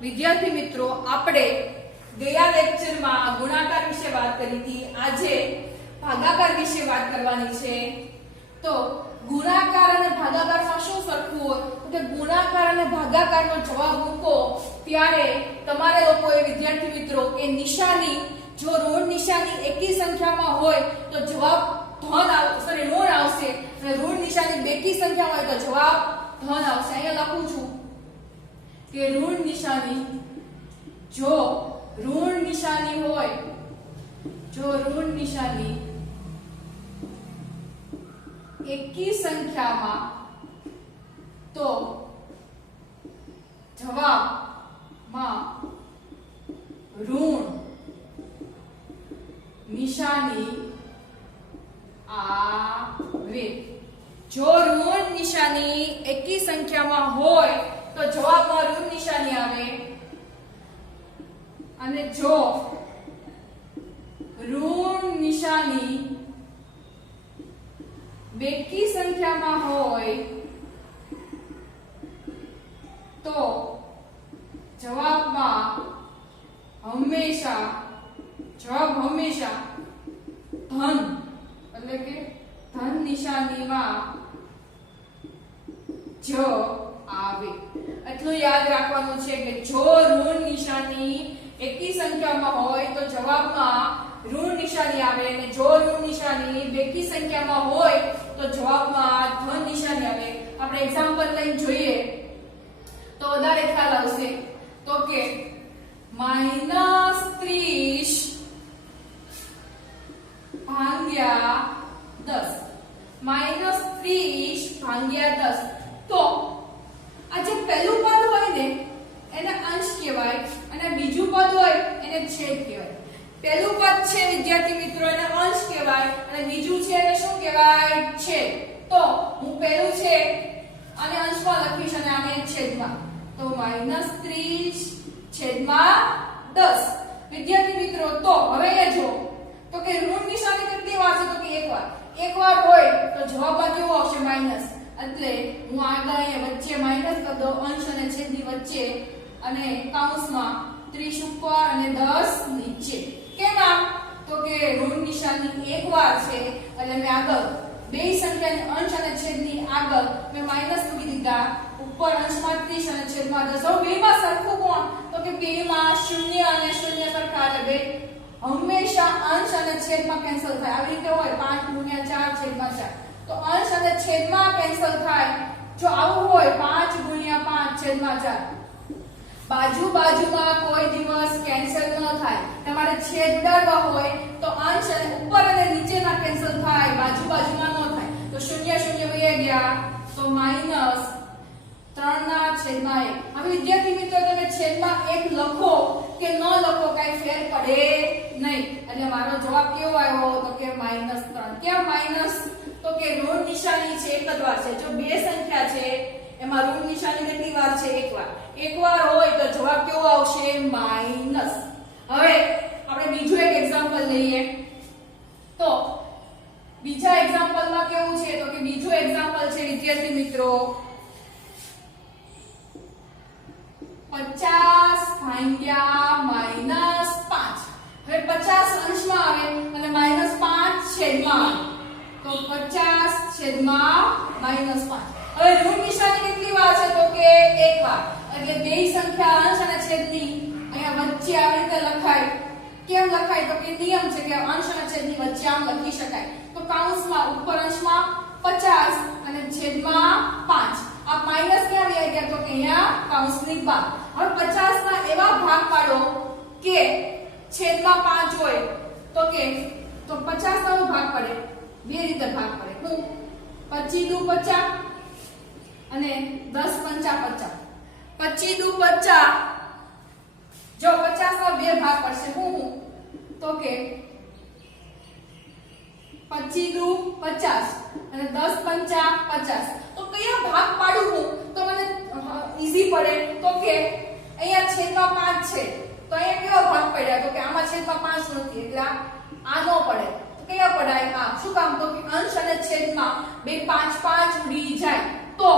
વિદ્યાર્થી મિત્રો, આપણે ગયા લેક્ચરમાં ગુણાકાર વિશે વાત કરી હતી. આજે ભાગાકાર વિશે વાત કરવાની છે. તો ગુણાકાર અને ભાગાકારમાં શું સરખું હોય? તો ગુણાકાર અને ભાગાકારનો જવાબ મૂકો ત્યારે તમારે લોકોએ વિદ્યાર્થી મિત્રો એ નિશાની, જો ઋણ નિશાની એકી સંખ્યામાં હોય તો જવાબ ધન આવશે, ઋણ આવશે, અને ઋણ નિશાની બેકી સંખ્યામાં હોય તો જવાબ ધન આવશે. અહીંયા લખું છું કે ઋણ નિશાની, જો ઋણ નિશાની હોય, જો ઋણ નિશાની એકી સંખ્યામાં તો જવાબમાં ઋણ નિશાની આવે. જો ઋણ નિશાની એકી સંખ્યામાં હોય તો જવાબમાં ઋણ નિશાની આવે, અને જો ઋણ નિશાની બેકી સંખ્યામાં હોય તો જવાબ હંમેશા ધન, એટલે કે ધન નિશાનીમાં જ આવે. એટલું યાદ રાખવાનું છે કે જો ઋણ નિશાની એકી સંખ્યામાં હોય તો જવાબમાં ઋણ નિશાની આવે, અને જો ઋણ નિશાની બેકી સંખ્યામાં હોય તો જવાબમાં ધન નિશાની આવે. આપણે એક્ઝામ્પલ લઈને જોઈએ તો વધારે ખ્યાલ આવશે. તો કે -30 ભાગ્યા 10, -30 ભાગ્યા 10. તો આ જે પહેલું પદ હોય ને એને અંશ કહેવાય, અને બીજું પદ હોય એને છેદ કહેવાય. પહેલું પદ છે વિદ્યાર્થી મિત્રો એને અંશ કહેવાય, અને બીજું છે એને શું કહેવાય? છેદ. તો હું પહેલું છે અને અંશમાં લખીશ અને આને છેદમાં, તો -30 છેદમાં 10. વિદ્યાર્થી મિત્રો, તો હવે એ જો તો કે ઋણ નિશાની કેટલી વાર છે? તો કે એક વાર હોય તો જવાબમાં કેવું આવશે? માઈનસ. એટલે હું આગળ અહીંયા વચ્ચે માઈનસ કરી દઉં, અંશ અને છેદની વચ્ચે, અને કૌંસમાં 30 ઉપર અને 10 નીચે. કેમ આમ? તો કે ઋણ નિશાની એક વાર છે એટલે મેં આગળ બે સંખ્યાની અંશ અને છેદની આગળ મેં માઈનસ મૂકી દીધા, ઉપર અંશમાં 30 અને છેદમાં 10. હવે બેમાં સરખું કોણ? તો કે બેમાં 0 અને 0 સરખા, એટલે બે હંમેશા અંશ અને છેદમાં કેન્સલ થાય. આવી રીતે હોય 5 × 4 છેદમાં 4, તો અંશ અને છેદમાં કેન્સલ થાય. જો આવું હોય 5 × 5 છેદમાં 4, બાજુમાં કોઈ દિવસ કેન્સલ ન થાય. તમારે છેદ ઉડાડવા હોય તો અંશ અને ઉપર અને નીચેના કેન્સલ થાય, બાજુમાં ન થાય. તો 0 વહી ગયા, તો -3/1. હવે વિદ્યાર્થી મિત્રો, તમે છેદમાં 1 લખો કે ન લખો કઈ ફેર પડે નહીં. એટલે મારો જવાબ કેવો આવ્યો? તો કે -3. કેમ માઈનસ? તો કે ઋણ નિશાની છે એક જ વાર છે. જો બે સંખ્યા છે એમાં ઋણ નિશાની કેટલી વાર છે? એક વાર હોય તો જવાબ કેવો આવશે? માઈનસ. હવે આપણે બીજું એક એક્ઝામ્પલ લઈએ. તો બીજા એક્ઝામ્પલમાં કેવું છે? તો કે બીજું એક્ઝામ્પલ છે વિદ્યાર્થી મિત્રો 50 ભાગ્યા -5. હવે 50 અંશમાં આવે અને -5 છેદમાં આવે, તો 50 છેદમાં -5. હવે ઋણ નિશાની કેટલી વાર છે? તો કે એક વાર. એટલે બે સંખ્યા અંશ અને છેદની અહીંયા વચ્ચે આવી રીતે લખાય. કેમ લખાય? તો કે નિયમ છે કે અંશ અને છેદની વચ્ચે આમ લખી શકાય. તો કૌંસમાં ઉપર અંશમાં 50 અને છેદમાં 5. આ માઈનસ ક્યાં આવી ગયા? તો કે અહીંયા કૌંસની બહાર. હવે 50 ના એવા ભાગ પાડો કે છેદમાં 5 હોય તો કે 50 નો ભાગ પડે, બે રીતે ભાગ પડે. હું 25 દુ 50 અને 10 પંચા 50. 25 દુ 50, જો 50 ના બે ભાગ પડશે. હું તો કે 25 દુ 50 અને 10 પંચા 50. તો કયા ભાગ પાડું હું તો મને ઈઝી પડે? તો કે અહીંયા છેદમાં 5 છે તો અહીંયા કેવો ભાગ પડ્યા? તો કે આમાં છેદમાં 5 નથી એટલે આ નો પડે. તો કયા પડાય? આ. શું કામ? તો કે અંશ અને છેદમાં બે 5 ઉડી જાય. તો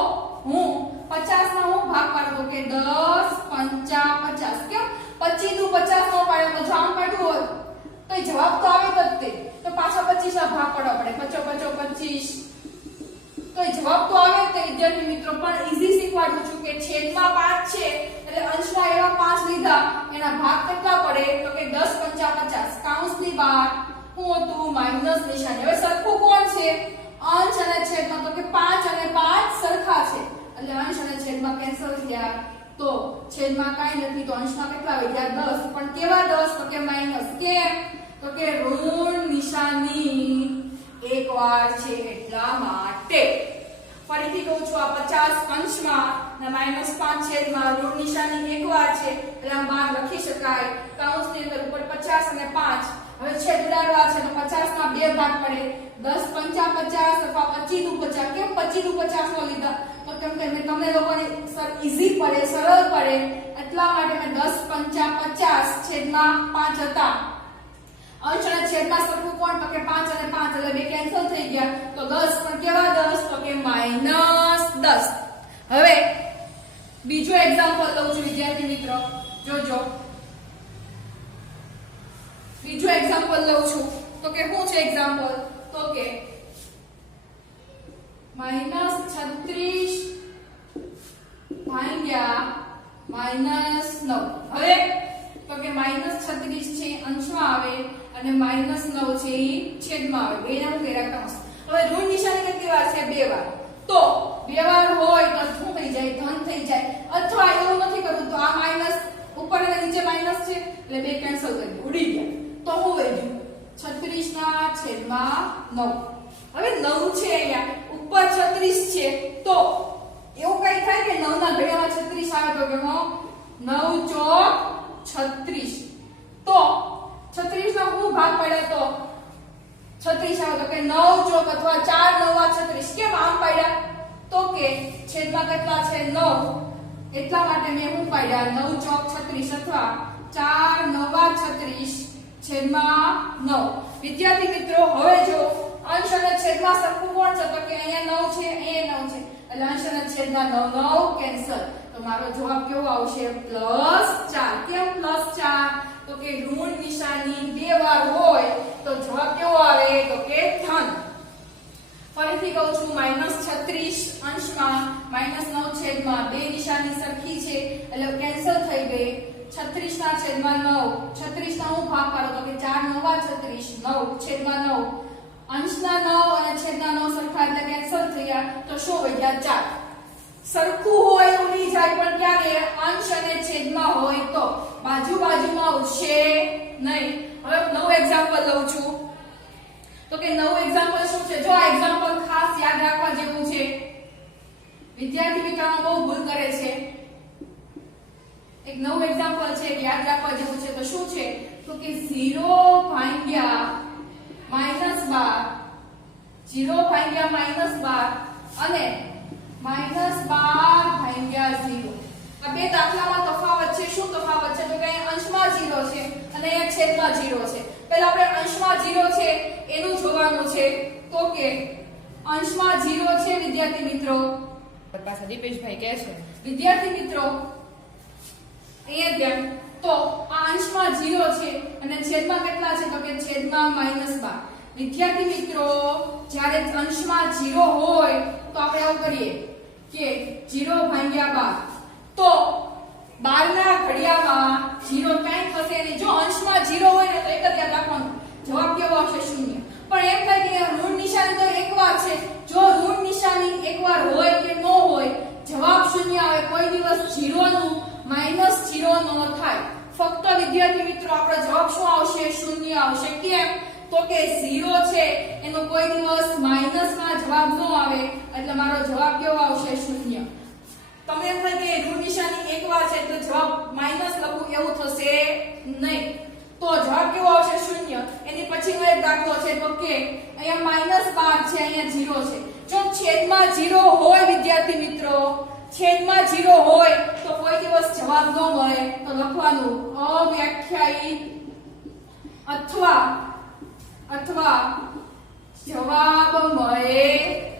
હું 50 ના હું ભાગ પાડું કે 10 પંચા 50 કેમ 25 નું 50 નો પાડ્યો તો જો આમ પાડ્યું હોત તો એ જવાબ તો આવે જ તે તો પાછા 25 ના ભાગ પાડવા પડે 55 25 તો એ જવાબ તો આવે જ તે વિદ્યાર્થી મિત્રો પણ ઈઝી શીખવાડું છું કે છેદમાં 5 છે એટલે અંશના એવા 5 લીધા એના ભાગ કેટલા પડે તો કે 10 પંચા 50 કૌંસની બહાર હું હતું માઈનસ નિશાની હવે સરખું કોણ છે અંશ અને છેદમાં તો કે 5 અને 5 સરખા છે એટલે અંશ અને છેદમાં કેન્સલ થયા તો છેદમાં કાઈ નથી તો અંશમાં કેટલા વધ્યા 10 પણ કેવા 10 તો કે માઈનસ કેમ તો કે ઋણ નિશાની એકવાર છે એટલા માટે ફરીથી કહું છું આ 50 અંશમાં અને -5 છેદમાં ઋણ નિશાની એકવાર છે એટલે આમ બહાર લખી શકાય કૌંસની અંદર ઉપર 50 અને 5 હવે છેદ ઉડાડવા છે તો 50 ના બે ભાગ પડે 10 પંચા 50 અથવા 25 નું 50 કેમ 25 નું 50 નો લીધા તો કેમ કે મેં તમને લોકોને ઈઝી પડે સરળ પડે એટલા માટે મેં 10 પંચા 50 છેદમાં 5 હતા અંશ અને છેદમાં સરખું કોણ તો કે 5 અને 5 એટલે બે કેન્સલ થઈ ગયા તો 10 પણ કેવા 10 તો કે -10 હવે બીજો એક્ઝામ્પલ લઉં છું વિદ્યાર્થી મિત્રો જોજો બીજો એક્ઝામ્પલ લઉં છું તો કે શું છે એક્ઝામ્પલ તો કે -36 ભાગ્યા -9 હવે તો કે -36 છે અંશમાં આવે અને -9 છે છેદમાં આવે બેને હું કરી રાખતા હવે ઋણ નિશાની કેટલી વાર છે બે વાર તો બે વાર હોય તો શું થઈ જાય ધન થઈ જાય અથવા એવું નથી કરવું તો આ માઈનસ ઉપર અને નીચે માઈનસ છે એટલે બે કેન્સલ કરી ઉડી ગયા તો હું વધ્યું 36 ના છેદમાં 9 હવે 9 છે અહીંયા ઉપર 36 છે તો એવું કઈ થાય કે 9 ના ઘડિયામાં 36 આવે તો કે 9 ચોક 36 તો 36 નો હું ભાગ પડ્યો તો 36 આવે તો કે 9 ચોક અથવા 4 9 36 કેમ આમ પાડ્યા તો કે છેદમાં કેટલા છે 9 એટલા માટે મેં હું પાડ્યા 9 ચોક 36 અથવા 4 9 36 છેદમાં 9 વિદ્યાર્થી મિત્રો હવે જો અંશ અને છેદમાં સરખું કોણ છે તો કે અહીંયા 9 છે અહીંયા 9 છે એટલે અંશ અને છેદમાં 9 9 કેન્સલ તો મારો જવાબ કેવો આવશે +4 કેમ +4 તો કે ઋણ નિશાની બે વાર હોય તો જવાબ કેવો આવે તો કે ધન ફરીથી કહું છું -36 અંશમાં -9 છેદમાં બે નિશાની સરખી છે એટલે કેન્સલ થઈ ગઈ 36 ના છેદમાં 9 36 ના હું ભાગ પાડો તો કે 4 9 36 9 છેદમાં 9 અંશના 9 અને છેદના 9 સરખા એટલે કેન્સલ થયા તો શું વધ્યા 4 સરખું હોય ઉડી જાય પણ ક્યારે અંશ અને છેદમાં હોય તો બાજુ બાજુમાં ઉડશે નહીં હવે નવું એક્ઝામ્પલ લઉં છું તો કે નવું એક્ઝામ્પલ શું છે જો આ એક્ઝામ્પલ ખાસ યાદ રાખવા જેવું છે વિદ્યાર્થી મિત્રો બહુ ભૂલ કરે છે એક નવું એક્ઝામ્પલ છે યાદ રાખવા જેવું છે તો શું છે તો કે 0 ભાગ્યા -12 0 ભાગ્યા -12 અને -12 ભાગ્યા 0 આ બે દાખલામાં તફાવત છે શું તફાવત છે તો કે અહીંયા અંશમાં 0 છે અને અહીંયા છેદમાં 0 છે પહેલા આપણે અંશમાં 0 છે એનું જોવાનું છે તો કે અંશમાં 0 છે વિદ્યાર્થી મિત્રો પાછા દીપેશભાઈ કહે છે વિદ્યાર્થી મિત્રો અહીંયા ધ્યાન તો આ અંશમાં 0 છે અને છેદમાં કેટલા છે તો કે છેદમાં -12 વિદ્યાર્થી મિત્રો જ્યારે અંશમાં 0 હોય તો આપણે આવું કરીએ કે 0 ભાગ્યા 12 તો 12 ના ઘડિયામાં 0 કાંઈ થશે નહીં જો અંશમાં 0 હોય ને તો એક જ યાદ રાખવાનું જવાબ કેવો આવશે 0 પણ એમ થાય કે ઋણ નિશાની તો એકવાર છે જો ઋણ નિશાની એકવાર હોય કે ન હોય જવાબ 0 આવે કોઈ દિવસ 0 નું -0 નો થાય ફક્ત વિદ્યાર્થી મિત્રો આપણો જવાબ શું આવશે 0 આવશે કેમ તો કે 0 છે એનો કોઈ દિવસ માઈનસમાં જવાબ ન આવે એટલે મારો જવાબ કેવો આવશે 0 તમે એમ થાય કે ઋણ નિશાની એકવાર છે એટલે જવાબ માઈનસ લખું એવું થશે નહીં તો જવાબ કેવો આવશે 0 એની પછીનો એક દાખલો છે તો કે અહીંયા -12 છે અહીંયા 0 છે જો છેદમાં 0 હોય વિદ્યાર્થી મિત્રો છેદમાં 0 હોય તો કોઈ દિવસ જવાબ ન મળે તો લખવાનું અવ્યાખ્યાયિત અથવા જવાબ મળે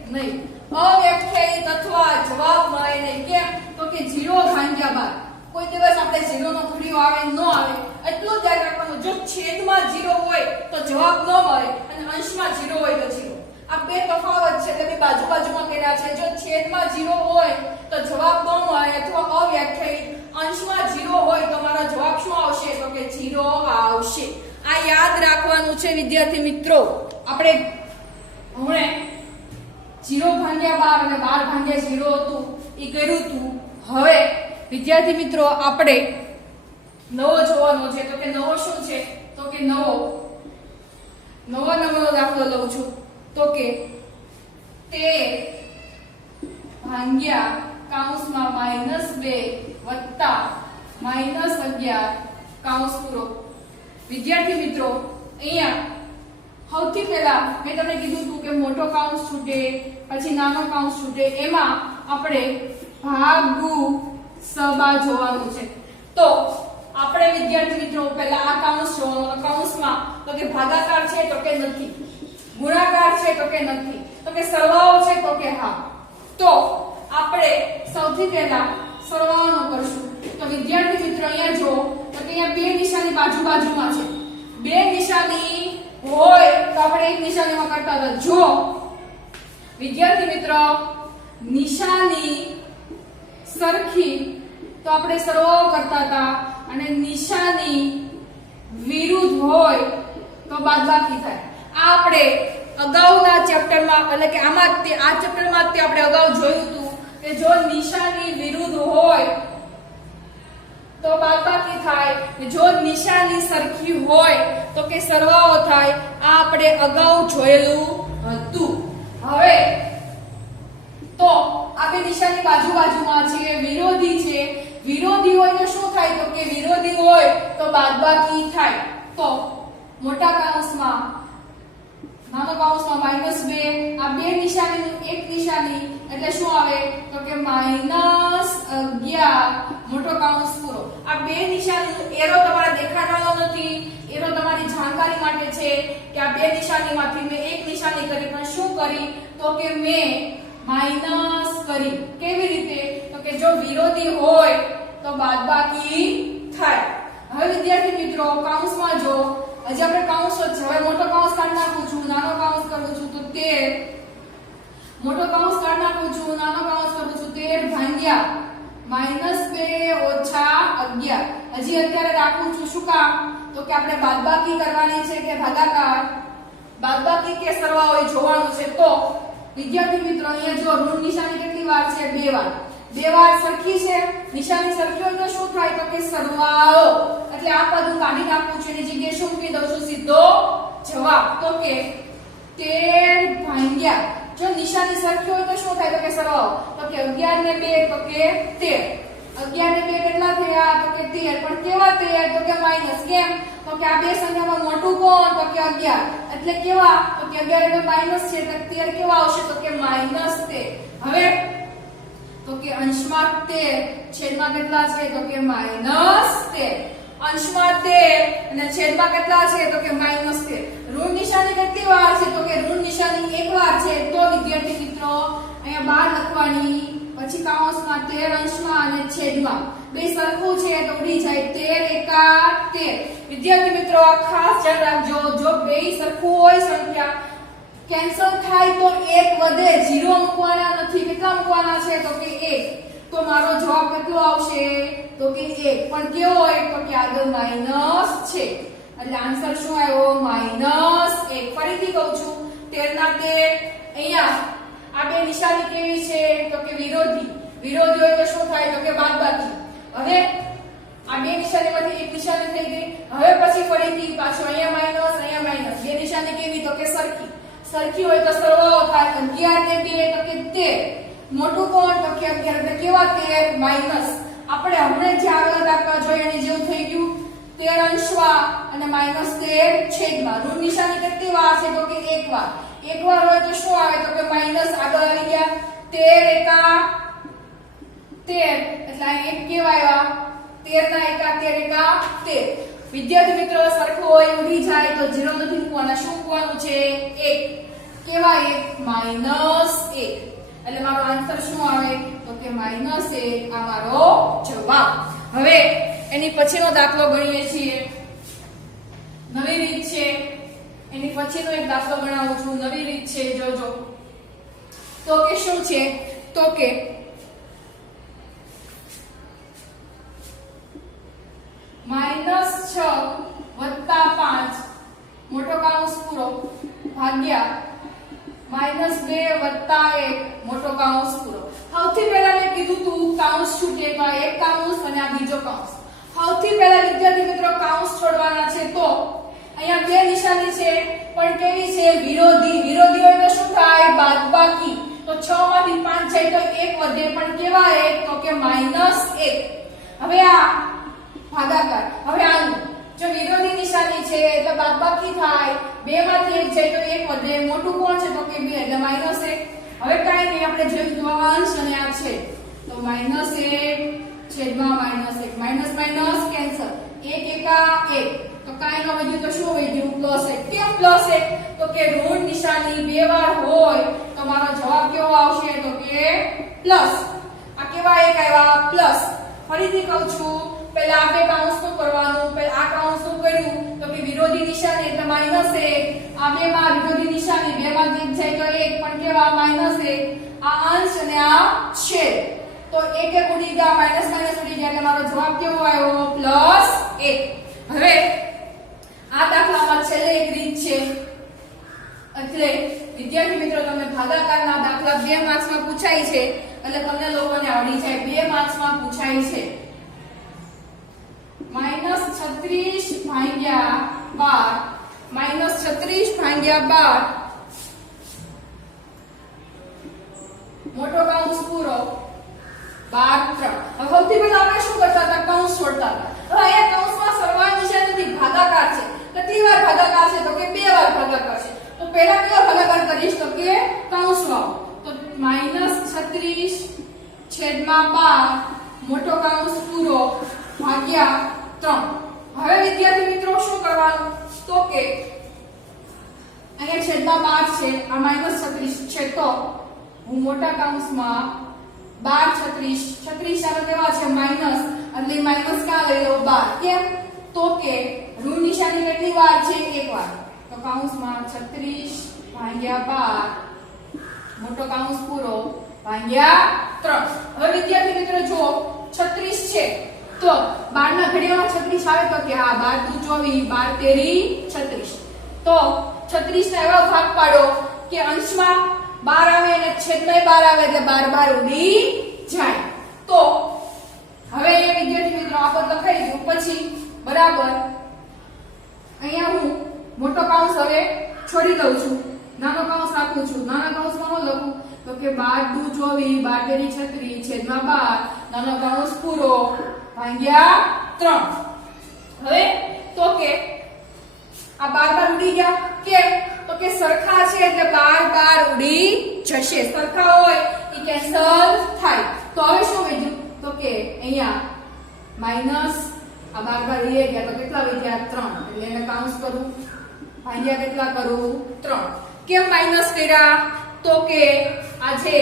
નહીં અવ્યાખ્યાયિત અથવા જવાબ મળે નહીં કેમ તો કે 0 ભાગ્યા 12 કોઈ દિવસ આપણે 0 નો ઘડિયો આવે ન આવે એટલું જ યાદ રાખવાનું. જો છેદમાં 0 હોય તો જવાબ ન મળે અને અંશમાં 0 હોય તો 0. આ બે તફાવત છે એટલે બાજુ બાજુમાં કર્યા છે. જો છેદમાં 0 હોય તો જવાબ ન મળે અથવા અવ્યાખ્યાયિત, અંશમાં 0 હોય તો મારો જવાબ શું આવશે તો કે 0 આવશે. આ યાદ રાખવાનું છે વિદ્યાર્થી મિત્રો. આપણે હમણે 0 ભાગ્યા 12 અને 12 ભાગ્યા 0 હતું એ કર્યું હતું. હવે વિદ્યાર્થી મિત્રો આપણે નવો જોવાનો છે. તો કે નવો શું છે તો કે નવો નંબરનો દાખલો લઉં છું. તો કે 13 ભાગ્યા કૌંસમાં -2 વત્તા -11 કૌંસ પૂરો. વિદ્યાર્થી મિત્રો અહીંયા સૌથી પહેલા મેં તમને કીધું હતું કે મોટો કૌંસ છૂટે પછી નાનો કૌંસ છૂટે, એમાં આપણે ભાગુ સબા જોવાનું છે. તો આપણે વિદ્યાર્થી મિત્રો પહેલા આ કૌંસ જોવાનો. કૌંસમાં તો કે ભાગાકાર છે તો કે નથી, ગુણાકાર છે તો કે નથી, તો કે સરવાળો છે તો કે હા. તો આપણે સૌથી પહેલા સરવાળો કરશું. તો વિદ્યાર્થી મિત્રો અહીંયા જો તો કે અહીંયા બે નિશાની બાજુમાં છે. બે નિશાની હોય તો આપણે એક નિશાનીમાં કરતા હતા. જો વિદ્યાર્થી મિત્રો નિશાની સરખી તો આપણે સરવાળો કરતા હતા અને નિશાની વિરુદ્ધ હોય તો બાદબાકી થાય. આ આપણે અગાઉના ચેપ્ટરમાં એટલે કે આમાં આ ચેપ્ટરમાં તે આપણે અગાઉ જોયું હતું કે જો નિશાની વિરુદ્ધ હોય તો બાદબાકી થાય, જો નિશાની સરખી હોય તો કે સરવાળો થાય. આ આપણે અગાઉ જોયેલું હતું. હવે તો આ બે નિશાની બાજુમાં છે, વિરોધી છે. વિરોધી હોય તો શું થાય તો કે વિરોધી હોય તો બાદબાકી થાય. તો મોટા કૌંસમાં નાનો કૌંસમાં -2 આ બે નિશાનીનું એક નિશાની એટલે શું આવે તો કે -11 મોટો કૌંસ પૂરો. આ બે નિશાનીનો એરો તમારે દેખાડવાનો નથી, એરો તમારી જાણકારી માટે છે કે આ બે નિશાનીમાંથી મેં એક નિશાની કરી, પણ શું કરી તો કે મેં માઈનસ કરી. કેવી રીતે તો કે જો વિરોધી હોય તો બાદબાકી થાય. હવે વિદ્યાર્થી મિત્રો કૌંસમાં જો હજી આપણે કૌંસ જ છે. હવે મોટો કૌંસ કાઢી નાખું છું, નાનો કૌંસ કરું છું તો 13 મોટો કૌંસ કાઢી નાખું છું, નાનો કૌંસ કરું છું 13 ભાગ્યા -2 ઓછા 11. હજી અત્યારે રાખું છું શું કામ તો કે આપણે બાદબાકી કરવાની છે કે ભાગાકાર, બાદબાકી કે સરવાળો જોવાનું છે. તો વિદ્યાર્થી મિત્રો અહીંયા જો ઋણ નિશાની કેટલી વાર છે 2 વાર. 2 વાર સરખી છે, નિશાની સરખી હોય તો શું થાય તો કે સરવાળો. એટલે આ પદ કાઢી નાખું છું, એની જગ્યાએ શું મૂકી દઉં છું સીધો જવાબ. તો કે 13 ભાગ્યા જો નિશાની સરખી હોય તો શું થાય તો કે સરવાળો. તો કે 11 ને 2 તો કે 13. 11 ને 2 કેટલા થયા તો કે 13. પણ કેવા 13 તો કે માઈનસ. કેમ તો કે આ બે સંખ્યામાં મોટું કોણ તો કે 11. એટલે કેવા તો કે 11 એટલે માઈનસ છે એટલે 13 કેવા આવશે તો કે -13. હવે તો કે અંશમાં 13 છેદમાં કેટલા છે તો કે -13. અંશમાં 13 અને છેદમાં કેટલા છે તો કે -13. ઋણ નિશાની કેટલી વાર છે તો કે ઋણ નિશાની એક વાર છે. તો વિદ્યાર્થી મિત્રો અહીંયા 12 લખવાની, પછી કૌંસમાં 13 અંશમાં અને છેદમાં બે સરખું છે તો ઉડી જાય 13 એકા 13. વિદ્યાર્થી મિત્રો આ ખાસ ધ્યાન રાખજો, જો બે સરખું હોય સંખ્યા કેન્સલ થાય તો એક વધે, 0 મૂકવાના નથી. કેટલા મૂકવાના છે તો કે 1. તો મારો જવાબ કેટલો આવશે તો કે 1. પણ કેવો હોય તો કે આગળ માઈનસ છે એટલે આન્સર શું આવ્યો -1. ફરીથી કહું છું 13 ના 13. અહીંયા આ બે નિશાની કેવી છે તો કે વિરોધી. વિરોધી હોય તો શું થાય તો કે બાદબાકી. હવે આ બે નિશાનીમાંથી એક નિશાની થઈ ગઈ. હવે પછી ફરીથી પાછું અહીંયા માઈનસ અહીંયા માઈનસ. બે નિશાની કેવી તો કે સરખી. સરખી હોય તો સરવાળો થાય. 11 ને 2 તો કે 13. મોટું કોણ તો કે 11 એટલે કેવા 13 માઈનસ. આપણે હમણાં જે આગળ દાખલા જોઈએ એની જેવું થઈ ગયું. 13 અંશમાં અને -13 છેદમાં. ઋણ નિશાની કેટલી વાર છે તો કે એક વાર. એક વાર હોય તો શું આવે તો કે માઈનસ આગળ આવી ગયા. 13 એકા 13 એટલે આ એક કેવા આવ્યા 13 ના એકા 13 એકા 13. વિદ્યાર્થી મિત્રો સરખું હોય ઉડી જાય તો 0 નથી મૂકવાના. શું મૂકવાનું છે 1. કેવા 1 -1. એટલે મારો આન્સર શું આવે તો કે -1. આ મારો જવાબ. હવે એની પછીનો દાખલો ગણીએ છીએ. નવી રીત છે, એની પછીનો એક દાખલો ગણાવું છું. નવી રીત છે, જોજો. તો કે શું છે? તો કે -6 + 5 મોટો કૌંસ પૂરો ભાગ્યા -2 + 1 મોટો કૌંસ પૂરો. સૌથી પહેલા મેં કીધું તું કૌંસ છૂટે તો આ એક કૌંસ અને આ બીજો કૌંસ. સૌથી પહેલા વિદ્યાર્થી મિત્રો કૌંસ છોડવાના છે. તો અહીંયા બે નિશાની છે પણ કેવી છે? વિરોધી. વિરોધી હોય તો શું થાય? બાદબાકી. તો 6 માંથી 5 જાય તો 1 વધે, પણ કેવા 1? તો કે -1. હવે આ ભાગાકાર. હવે આનું જો વિરોધી નિશાની છે એટલે બાદબાકી થાય. 2 માંથી 1 જાય તો 1 વધે. મોટું કોણ છે? તો કે 2 એટલે -1. હવે કાઈ નહીં, આપણે જેમ તો અંશ અને આ છે તો -1 છેદમાં -1. Minus minus cancel. 1 એકા 1 તો કાઈ ન વધ્યું તો શું વધ્યું? +1. કેમ +1? તો કે ઋણ નિશાની બે વાર હોય તો મારો જવાબ કેવો આવશે? તો કે પ્લસ. આ કેવા એક આવ્યા? પ્લસ. ફરીથી કહું છું, પહેલા આપણે કૌંસનું કરવાનું. પહેલા આ કૌંસનું કર્યું તો કે વિરોધી નિશાની એટલે -1. આ બે માં વિરોધી નિશાની, બે માં જાય તો 1, પણ કેવા? -1. આ અંશ અને આ છેદ તો 1 1 ઉડી ગયા, માઈનસ માઈનસ ઉડી ગયા એટલે મારો જવાબ કેવો આવ્યો? +1. હવે આ દાખલામાં છેલ્લે એક રીત છે. એટલે વિદ્યાર્થી મિત્રો, તમે ભાગાકારના દાખલા 2 માર્ક્સમાં પૂછાય છે એટલે તમને લોકોને આવડી જાય. 2 માર્ક્સમાં પૂછાય છે. -36 ભાગ્યા 12 -36 ભાગ્યા 12 મોટો કૌંસ પૂરો 12 3. હવે સૌથી પહેલા આપણે શું કરતા હતા? કૌંસ છોડતા હતા. હવે અહીંયા કૌંસમાં સરવાળા નિશાન નથી, ભાગાકાર છે. કેટલી વાર ભાગાકાર છે? તો કે 2 વાર ભાગાકાર છે. તો પહેલા કેવો ભાગાકાર કરીશ? તો કે કૌંસમાં. તો -36 છેદમાં 12 મોટો કૌંસ પૂરો ભાગ્યા 3. હવે વિદ્યાર્થી મિત્રો શું કરવાનું? તો કે અહીંયા છેદમાં 12 છે, આ -36 છે તો હું મોટા કૌંસમાં 12 36 આવે કેવા છે? માઈનસ, એટલે માઈનસ ક્યાં લઈ લઉં? 12. કેમ? તો કે ઋણ નિશાની કેટલી વાર છે? 1 વાર. તો કૌંસમાં 36 ભાગ્યા 12 મોટો કૌંસ પૂરો ભાગ્યા 3. હવે વિદ્યાર્થી મિત્રો જો 36 છે તો 12 ના ઘડિયામાં 36 આવે તો કે હા 12 × 2 = 12 36. તો 36 ના એવા ભાગ પાડો કે અંશમાં 12 આવે અને છેદમાં 12 આવે એટલે 12 ઉડી જાય. તો હવે અહીંયા વિદ્યાર્થી મિત્રો આ પદ લખાઈ દઉં. પછી બરાબર અહીંયા હું મોટો કૌંસ હવે છોડી દઉં છું, નાનો કૌંસ રાખું છું. નાના કૌંસમાં હું લખું તો કે 12 × 2 = 12 36 છેદમાં 12 નાનો કૌંસ પૂરો ભાગ્યા 3. હવે તો કે આ 12 ઉડી ગયા. કેમ? તો કે સરખા છે એટલે 12 ઉડી જશે. સરખા હોય એ કેન્સલ થાય. તો હવે શું વધ્યું? તો કે અહીંયા માઈનસ આ 12 લઈ ગયા તો કેટલા વધ્યા? 3. એટલે એને કાઉન્સ કરું ભાગ્યા કેટલા કરું? 3. કેમ માઈનસ કર્યા? તો કે આ છે,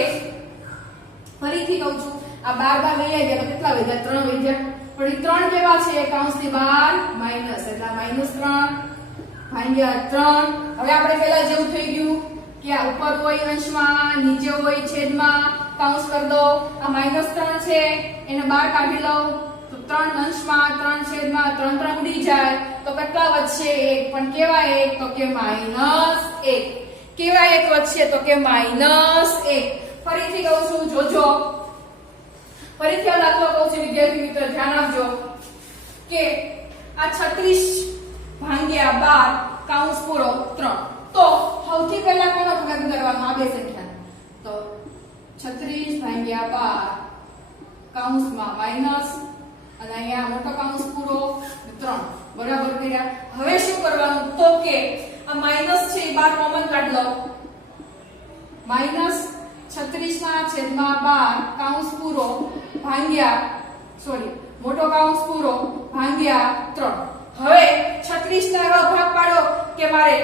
ફરીથી કહું છું, આ 12 લઈ ગયા તો કેટલા વધ્યા? 3 વધ્યા. પણ એ 3 કેવા છે? કાઉન્સની બહાર માઈનસ, એટલે -3 ભાગ્યા 3. હવે આપણે પહેલા જેવું થઈ ગયું કે આ ઉપર હોય અંશમાં, નીચે હોય છેદમાં, કાઉન્સ કરી દો. આ -3 છે એને બહાર કાઢી લઉં તો 3 અંશમાં 3 છેદમાં 3 3 ઉડી જાય તો કેટલા વધશે? 1. પણ કેવા 1? તો કે -1. કેવા 1 વધશે? તો કે -1. ફરીથી કહું છું, જોજો. ફરીથી આ દાખલો કહું છું વિદ્યાર્થી મિત્રો, ધ્યાન આપજો કે આ 36 ભાગ્યા 12 કાઉન્સ પૂરો 3. તો સૌથી પહેલા કોનો ભાગાકાર કરવાનો? આ બે સંખ્યા. તો 36 ભાગ્યા 12 કાઉન્સમાં માઈનસ અને અહીંયા મોટો કાઉન્સ પૂરો 3. બરાબર કર્યા. હવે શું કરવાનું? તો કે આ માઈનસ છે એ 12 કોમન કાઢ લો. -36 ના છેદમાં 12 કાઉન્સ પૂરો ભાગ્યા મોટો કાઉન્સ પૂરો ભાગ્યા 3. હવે 36 ના એવા ભાગ પાડો કે મારે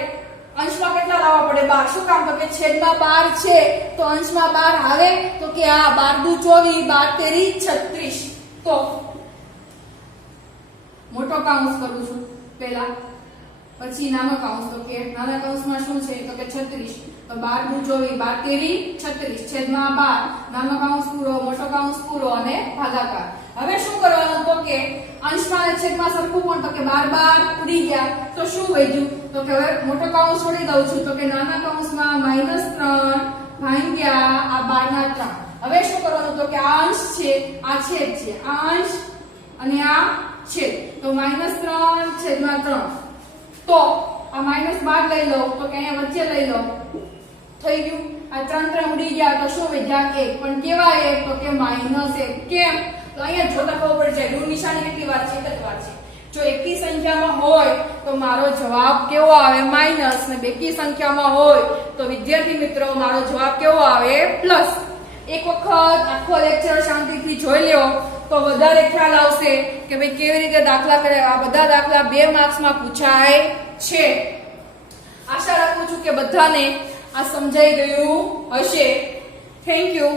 અંશમાં કેટલા લાવવા પડે? 12. શું કામ? તો કે છેદમાં 12 છે તો અંશમાં 12 આવે તો કે આ 12 દુ 24 12 તેરી 36. તો મોટો કાઉન્સ કરું છું પહેલા, પછી નાનો કાઉન્સ. તો કે નાના કાઉન્સમાં શું છે તો કે 36. તો 12 × 24 12 તેરી 36 છેદમાં 12. નાનો કાઉન્સ પૂરો, મોટો કાઉન્સ પૂરો અને ભાગાકાર. હવે શું કરવાનું તો કે અંશમાં અને છેદમાં સરખું કોણ તો કે 12 ઉડી ગયા. તો શું વધ્યું તો કે હવે મોટો કાઉન્સ છોડી દઉં છું. તો કે નાના કાઉન્સમાં -3 ભાગ્યા આ 12 ના 3. હવે શું કરવાનું તો કે આ અંશ છે આ છેદ છે, આ અંશ અને આ છેદ. તો -3 છેદમાં 3. તો આ -12 લઈ લો તો કે અહીંયા વચ્ચે લઈ લો, થઈ ગયું. આ 3 3 ઉડી ગયા તો શું વધ્યા 1. પણ કેવા 1 તો કે -1. કેમ તો અહીંયા જોતા ખબર પડી જાય ઋણ નિશાની કેટલી વાર છે, એક જ વાર છે. જો એકી સંખ્યામાં હોય તો મારો જવાબ કેવો આવે માઈનસ, ને બેકી સંખ્યામાં હોય તો વિદ્યાર્થી મિત્રો મારો જવાબ કેવો આવે પ્લસ. એક વખત આખો લેક્ચર શાંતિથી જોઈ લ્યો તો વધારે ખ્યાલ આવશે કે ભાઈ કેવી રીતે દાખલા કરે. આ બધા દાખલા 2 માર્ક્સમાં પૂછાય છે. આશા રાખું છું કે બધાને આ સમજાઈ ગયું હશે. Thank you.